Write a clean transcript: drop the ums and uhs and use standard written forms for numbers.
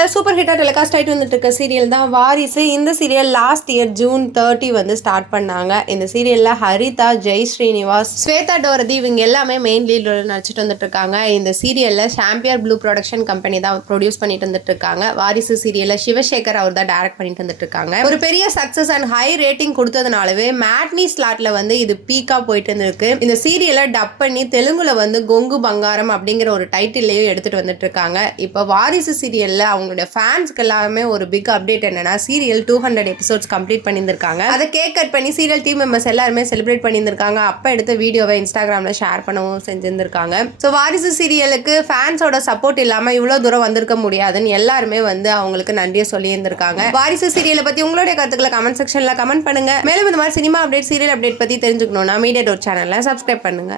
சீரியல்ல super ஹிட்டா telecast ஆயிட்டு வந்துட்டு இருக்க சீரியல் தான் வாரிசு. இந்த சீரியல் லாஸ்ட் இயர் ஜூன் 30 வந்து ஸ்டார்ட் பண்ணாங்க. இந்த சீரியல்ல ஹரிதா, ஜெய் ஸ்ரீனிவாஸ், ஸ்வேதா டோரதி இவங்க எல்லாமே மெயின் லீட் நடிச்சிட்டு வந்துட்டு இருக்காங்க. இந்த சீரியல்ல சாம்பியர் ப்ளூ ப்ரொடக்ஷன் கம்பெனி தான் ப்ரொடியூஸ் பண்ணிட்டு வந்துட்டு இருக்காங்க. வாரிசு சீரியல்ல சிவசேகர் அவர் தான் டைரக்ட் பண்ணிட்டு வந்துட்டு இருக்காங்க. ஒரு பெரிய success and high rating கொடுத்ததுனாலவே matinee ஸ்லாட்ல வந்து இது பீக்கா போயிட்டு இருந்திருக்கு. இந்த சீரியலை டப் பண்ணி தெலுங்குல வந்து கொங்கு பங்காரம் அப்படிங்கிற ஒரு டைட்டிலையும் எடுத்துட்டு வந்துட்டு இருக்காங்க. இப்போ வாரிசு சீரியல்ல அவங்களுடைய ஃபேன்ஸ்க்கு எல்லாமே ஒரு பிக் அப்டேட் என்னன்னா, சீரியல் 200 எபிசோட்ஸ் கம்ப்ளீட் பண்ணியிருக்காங்க. அதை கேக் கட் பண்ணி சீரியல் டீம் மெம்பர்ஸ் எல்லாருமே செலிப்ரேட் பண்ணியிருக்காங்க. அப்ப எடுத்த வீடியோவை இன்ஸ்டாகிராம்ல ஷேர் பண்ணவும் செஞ்சிருந்திருக்காங்க. ஸோ வாரிசு சீரியலுக்கு ஃபேன்ஸோட சப்போர்ட் இல்லாம இவ்வளவு தூரம் வந்திருக்க முடியாதுன்னு எல்லாருமே வந்து அவங்களுக்கு நன்றியை சொல்லி இருந்திருக்காங்க. வாரிசு சீரியலை பத்தி உங்களுடைய கருத்துக்களை கமெண்ட் செக்ஷன்ல கமெண்ட் பண்ணுங்க. மேலும் இந்த மாதிரி சினிமா அப்டேட், சீரியல் அப்டேட் பத்தி தெரிஞ்சுக்கணும்னா மீடியா டோர் சேனல்ல சப்ஸ்கிரைப் பண்ணுங்க.